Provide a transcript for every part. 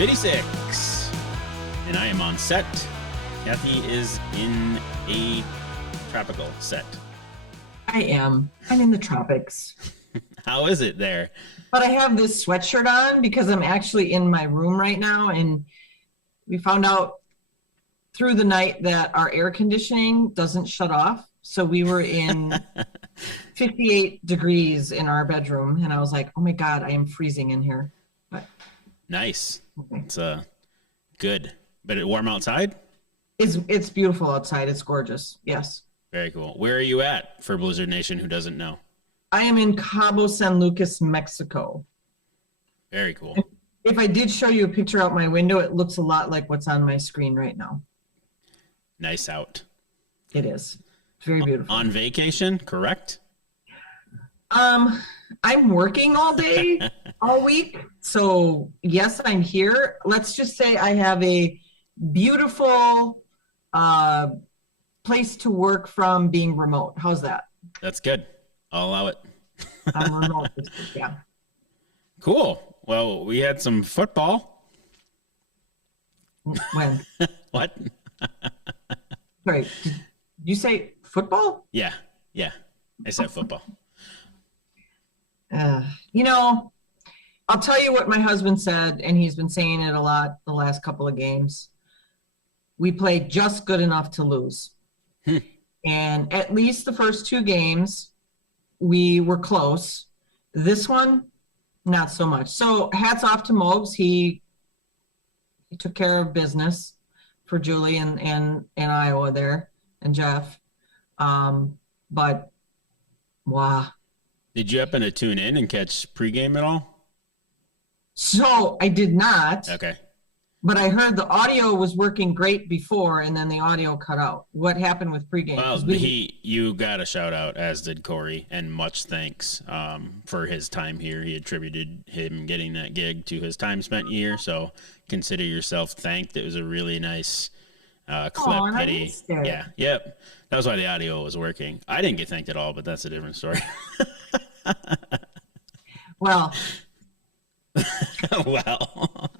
56, and I am on set. Kathy is in a tropical set. I am. I'm in the tropics. How is it there? But I have this sweatshirt on because I'm actually in my room right now, and we found out through the night that our air conditioning doesn't shut off. So we were in 58 degrees in our bedroom, and I was like, oh my God, I am freezing in here. But Nice. okay. It's good. But it warm outside? It's beautiful outside. It's gorgeous. Yes. Very cool. Where are you at for Blizzard Nation who doesn't know? I am in Cabo San Lucas, Mexico. Very cool. If I did show you a picture out my window, it looks a lot like what's on my screen right now. Nice out. It is. It's very beautiful. On vacation, correct? I'm working all day, all week. So yes, I'm here. Let's just say I have a beautiful place to work from being remote. How's that? That's good. I'll allow it. I'm remote. Yeah. Cool. Well, we had some football. When? What? Sorry. Did you say football? Yeah. I said football. I'll tell you what my husband said, and he's been saying it a lot the last couple of games. We played just good enough to lose. And at least the first two games, we were close. This one, not so much. So hats off to Mobes. He took care of business for Julie and Iowa there, and Jeff. But, wow. Did you happen to tune in and catch pregame at all? So I did not. Okay. But I heard the audio was working great before, and then the audio cut out. What happened with pregame? Well, you got a shout out, as did Corey, and much thanks for his time here. He attributed him getting that gig to his time spent here, so consider yourself thanked. It was a really nice clip that he. Yeah, yep. That was why the audio was working. I didn't get thanked at all, but that's a different story. Well. Well.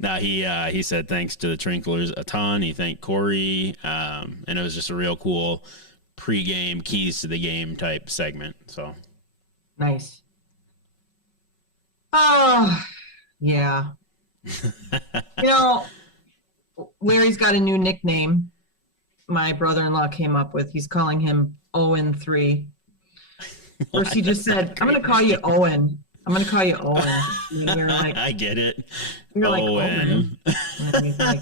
No, he said thanks to the Trinklers a ton. He thanked Corey, and it was just a real cool pregame keys to the game type segment. So Nice. Oh, yeah. Larry's got a new nickname my brother-in-law came up with. He's calling him Owen 3. First he just said, I'm going to call you Owen. I'm going to call you Owen. And you're like, I get it. You're like, Owen. And he's like,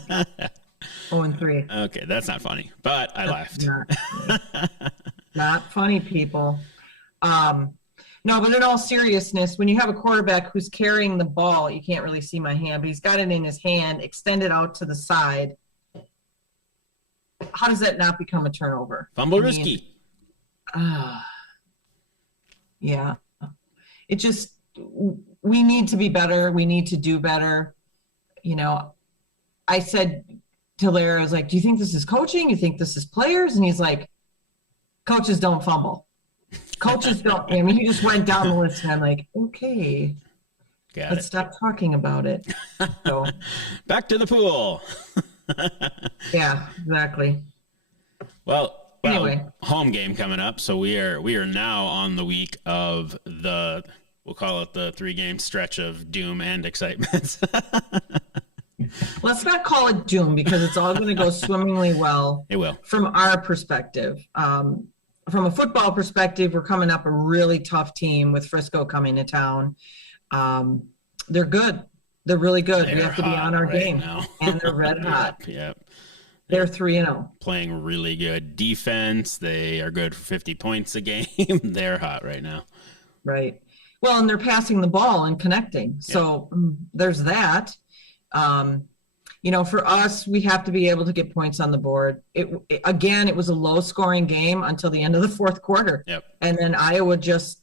Owen 3. Okay, that's not funny, but I laughed. Not funny, people. No, but in all seriousness, when you have a quarterback who's carrying the ball, you can't really see my hand, but he's got it in his hand, extended out to the side. How does that not become a turnover? Fumble risky. Yeah. It just, we need to be better. We need to do better. I said to Larry, I was like, do you think this is coaching? You think this is players? And he's like, coaches don't fumble. Coaches don't. I mean, he just went down the list, and I'm like, okay, let's stop talking about it. So back to the pool. Yeah, exactly. Well, anyway, home game coming up. So we are now on the week of we'll call it the 3-game stretch of doom and excitement. Let's not call it doom, because it's all going to go swimmingly well. It will. From our perspective. From a football perspective, we're coming up a really tough team with Frisco coming to town. They're good. They're really good. We have to be on our game now. And they're red hot. Yep. They're 3-0. Playing really good defense. They are good for 50 points a game. They're hot right now. Right. Well, and they're passing the ball and connecting. Yep. So there's that. For us, we have to be able to get points on the board. It was a low-scoring game until the end of the fourth quarter. Yep. And then Iowa just,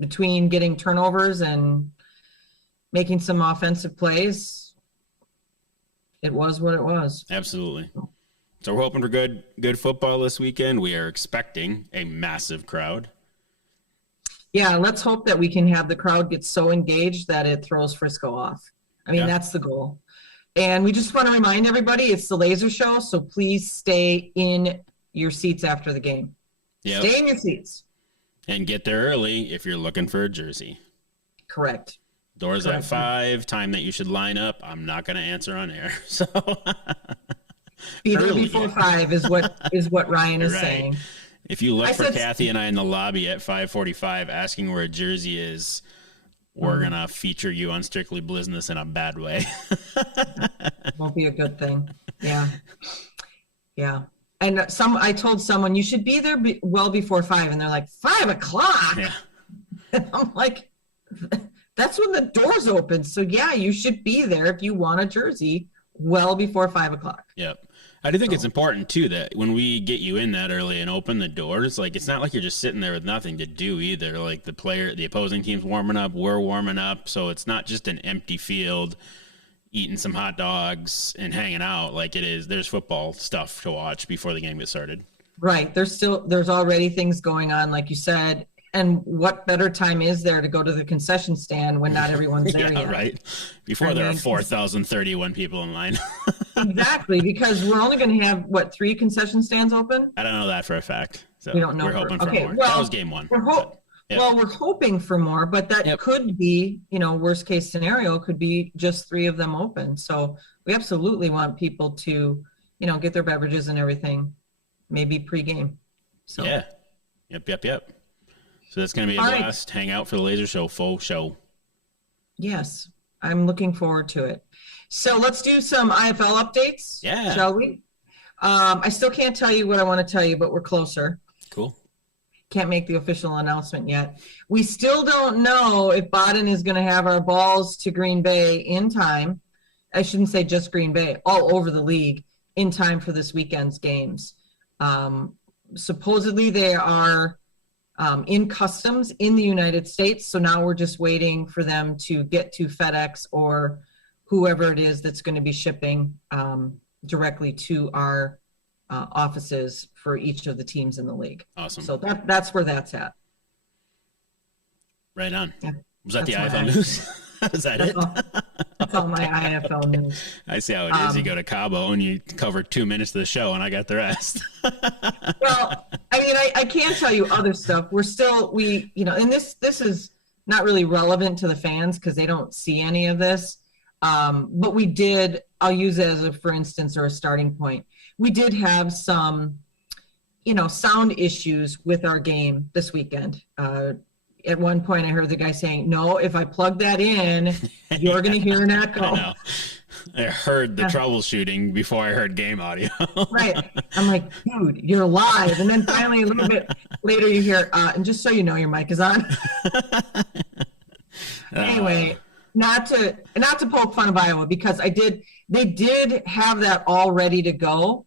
between getting turnovers and making some offensive plays, it was what it was. Absolutely. So we're hoping for good football this weekend. We are expecting a massive crowd. Yeah, let's hope that we can have the crowd get so engaged that it throws Frisco off. I mean, that's the goal. And we just want to remind everybody it's the laser show, so please stay in your seats after the game. Stay in your seats. And get there early if you're looking for a jersey. Correct. Doors at 5, time that you should line up. I'm not going to answer on air. So be there before 5 is what Ryan is saying. If you look for Kathy and I in the lobby at 5:45 asking where a jersey is, we're going to feature you on Strictly Blizzness in a bad way. Won't be a good thing. Yeah. Yeah. And I told someone, you should be there well before 5. And they're like, 5 o'clock? Yeah. And I'm like, that's when the doors open. So, yeah, you should be there if you want a jersey well before 5 o'clock. Yep. I do think it's important, too, that when we get you in that early and open the doors, like, it's not like you're just sitting there with nothing to do either. Like, the opposing team's warming up, we're warming up. So it's not just an empty field eating some hot dogs and hanging out like it is. There's football stuff to watch before the game gets started. Right. There's already things going on, like you said. And what better time is there to go to the concession stand when not everyone's there yet? Right. Before there are 4,031 people in line. Exactly, because we're only going to have, 3 concession stands open? I don't know that for a fact. So we don't know. We're hoping for more. Well, that was game 1. We're hoping for more, but that could be, worst case scenario could be just 3 of them open. So we absolutely want people to, get their beverages and everything, maybe pregame. So yeah. Yep. So that's going to be a blast. Hang out for the laser show, faux show. Yes, I'm looking forward to it. So let's do some IFL updates. Yeah. Shall we? I still can't tell you what I want to tell you, but we're closer. Cool. Can't make the official announcement yet. We still don't know if Baden is going to have our balls to Green Bay in time. I shouldn't say just Green Bay, all over the league in time for this weekend's games. Supposedly they are in customs in the United States. So now we're just waiting for them to get to FedEx or whoever it is that's going to be shipping directly to our offices for each of the teams in the league. Awesome. So that's where that's at. Right on. Yeah, was that the IFL news? Is that it? That's all my IFL news. I see how it is. You go to Cabo and you cover 2 minutes of the show and I got the rest. Well, I mean, I can't tell you other stuff. And this is not really relevant to the fans because they don't see any of this. But I'll use it as for instance, or a starting point. We did have some, sound issues with our game this weekend. At one point I heard the guy saying, no, if I plug that in, you're going to hear an echo. I know. I heard the troubleshooting before I heard game audio. Right. I'm like, dude, you're live. And then finally a little bit later you hear, and just so you know, your mic is on. Anyway, not to poke fun of Iowa because they did have that all ready to go.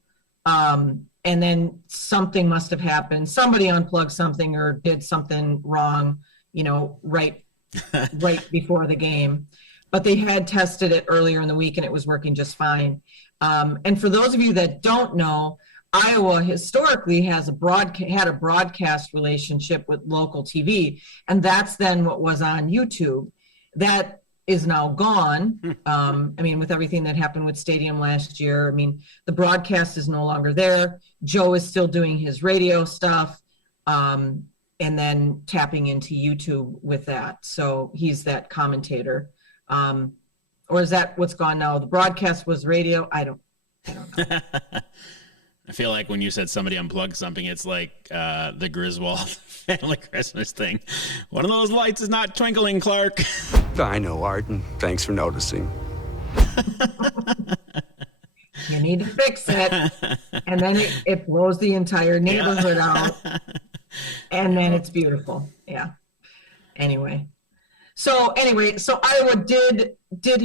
And then something must have happened. Somebody unplugged something or did something wrong, right before the game. But they had tested it earlier in the week and it was working just fine. And for those of you that don't know, Iowa historically has had a broadcast relationship with local TV, and that's then what was on YouTube. That is now gone. With everything that happened with Stadium last year, the broadcast is no longer there. Joe is still doing his radio stuff and then tapping into YouTube with that. So he's that commentator. Or is that what's gone now? The broadcast was radio. I don't know. I feel like when you said somebody unplugged something, it's like the Griswold family Christmas thing. One of those lights is not twinkling, Clark. I know, Arden. Thanks for noticing. You need to fix it. And then it blows the entire neighborhood out. And then it's beautiful. Yeah. So Iowa did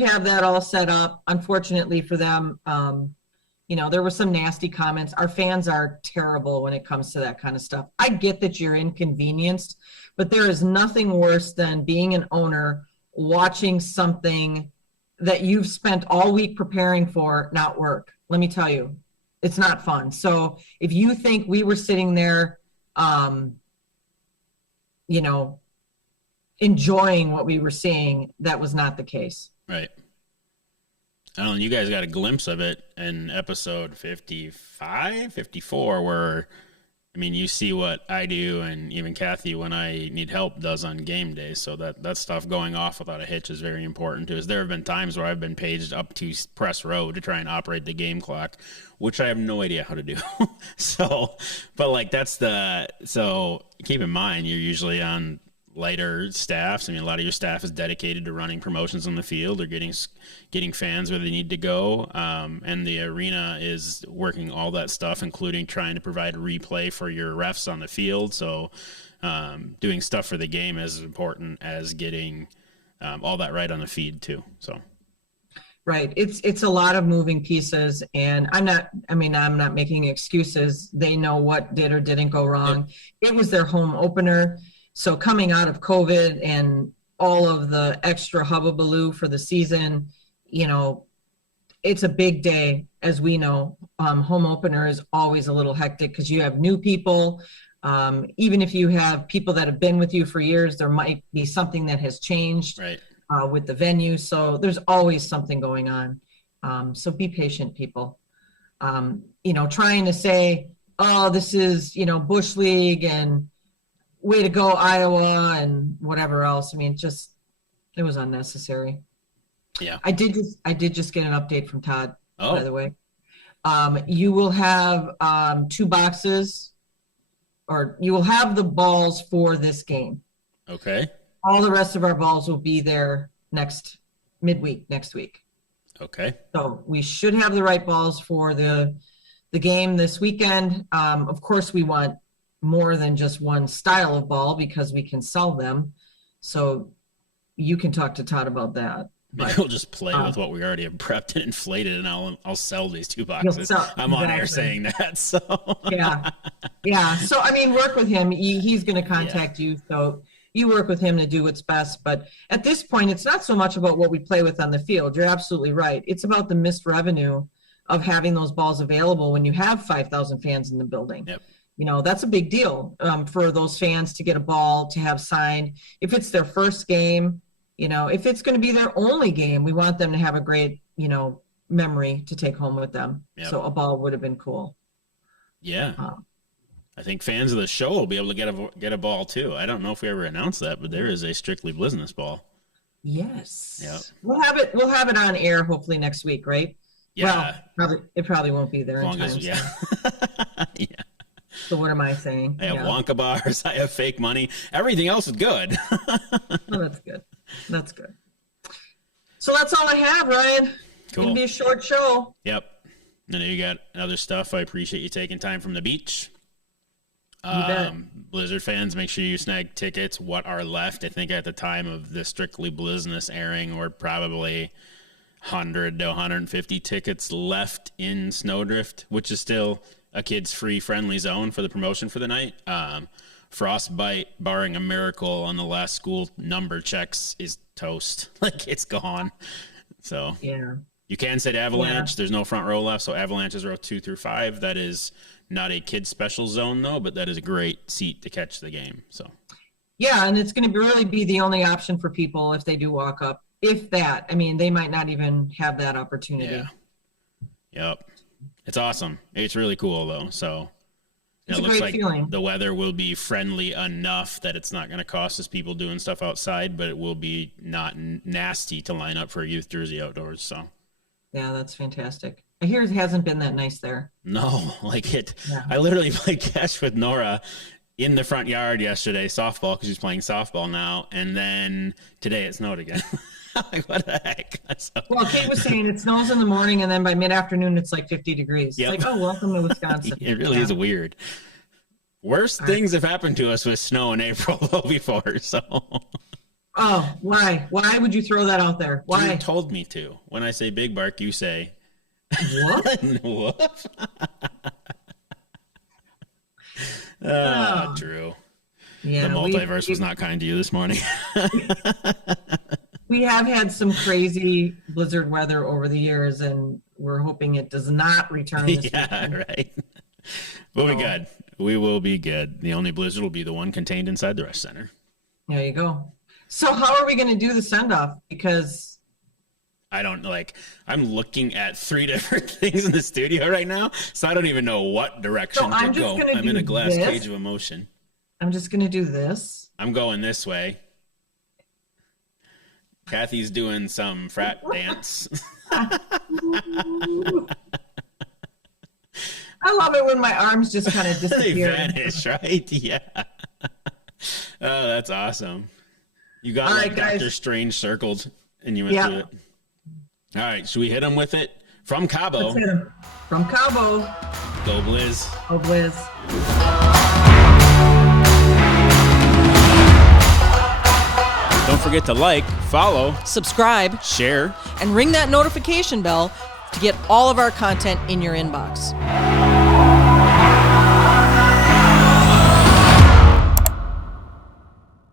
have that all set up. Unfortunately for them, there were some nasty comments. Our fans are terrible when it comes to that kind of stuff. I get that you're inconvenienced, but there is nothing worse than being an owner watching something that you've spent all week preparing for not work. Let me tell you, it's not fun. So if you think we were sitting there, enjoying what we were seeing, that was not the case. Right. I don't know, you guys got a glimpse of it in episode 55, 54, where, I mean, you see what I do and even Kathy, when I need help, does on game day. So that stuff going off without a hitch is very important to us. There have been times where I've been paged up to press row to try and operate the game clock, which I have no idea how to do. So, but like so keep in mind, you're usually on lighter staffs. I mean, a lot of your staff is dedicated to running promotions on the field or getting fans where they need to go. And the arena is working all that stuff, including trying to provide replay for your refs on the field. So doing stuff for the game is as important as getting all that right on the feed too. So. Right. It's a lot of moving pieces, and I'm not making excuses. They know what did or didn't go wrong. Yeah. It was their home opener. So coming out of COVID and all of the extra hubbubaloo for the season, you know, it's a big day, as we know. Home opener is always a little hectic because you have new people. Even if you have people that have been with you for years, there might be something that has changed with the venue. So there's always something going on. So be patient, people. You know, trying to say, oh, this is, you know, Bush League and way to go, Iowa, and whatever else. I mean, it was unnecessary. Yeah. I did just get an update from Todd, by the way. You will have 2 boxes, or you will have the balls for this game. Okay. All the rest of our balls will be there midweek next week. Okay. So we should have the right balls for the game this weekend. Of course, we want more than just one style of ball because we can sell them. So you can talk to Todd about that. Maybe we'll just play with what we already have prepped and inflated, and I'll sell these 2 boxes. I'm on air saying that. So yeah. So I mean, work with him. He's going to contact you. So you work with him to do what's best. But at this point, it's not so much about what we play with on the field. You're absolutely right. It's about the missed revenue of having those balls available when you have 5,000 fans in the building. Yep. You know, that's a big deal for those fans to get a ball to have signed. If it's their first game, you know, if it's going to be their only game, we want them to have a great, you know, memory to take home with them. Yep. So a ball would have been cool. Yeah. I think fans of the show will be able to get a ball too. I don't know if we ever announced that, but there is a strictly Blizzness ball. Yes. Yep. We'll have it on air hopefully next week, right? Yeah. Well, it probably won't be there in time. Yeah. Yeah. So what am I saying? I have Wonka bars. I have fake money. Everything else is good. Oh, that's good. That's good. So that's all I have, Ryan. Cool. It's going to be a short show. Yep. I know you got other stuff. I appreciate you taking time from the beach. You bet. Blizzard fans, make sure you snag tickets. What are left? I think at the time of the Strictly Blizzness airing, we're probably 100 to 150 tickets left in Snowdrift, which is still a kids-free friendly zone for the promotion for the night. Frostbite, barring a miracle on the last school number checks, is toast. Like, it's gone. So yeah, you can sit Avalanche. Yeah. There's no front row left, so Avalanche is row 2 through 5. That is not a kids special zone though, but that is a great seat to catch the game. So yeah, and it's going to really be the only option for people if they do walk up. If that, I mean, they might not even have that opportunity. Yeah. Yep. It's awesome. It's really cool though. So it looks like feeling. The weather will be friendly enough that it's not going to cost us people doing stuff outside, but it will be not nasty to line up for a youth jersey outdoors. So yeah, that's fantastic. I hear it hasn't been that nice there. No, like it. Yeah. I literally played catch with Nora in the front yard yesterday, softball, because she's playing softball now, and then today it snowed again. Like, what the heck? So. Well, Kate was saying it snows in the morning, and then by mid-afternoon, it's like 50 degrees. Yep. It's like, oh, welcome to Wisconsin. It really is weird. Worst things have happened to us with snow in April, though, before, so. Oh, why? Why would you throw that out there? Why? You told me to. When I say big bark, you say... What? What? Drew. Yeah, the multiverse was not kind to you this morning. We have had some crazy blizzard weather over the years, and we're hoping it does not return this weekend. Right. We'll be good. We will be good. The only blizzard will be the one contained inside the rest center. There you go. So how are we going to do the send-off? Because I'm looking at 3 different things in the studio right now, so I don't even know what direction to go. I'm in a glass cage of emotion. I'm just going to do this. I'm going this way. Kathy's doing some frat dance. I love it when my arms just kind of disappear. They vanish, right? Yeah. Oh, that's awesome. You got like Doctor Strange circled, and you went through it. All right, should we hit him with it? From Cabo. Let's hit him. From Cabo. Go Blizz. Go Blizz. Don't forget to like, follow, subscribe, share, and ring that notification bell to get all of our content in your inbox.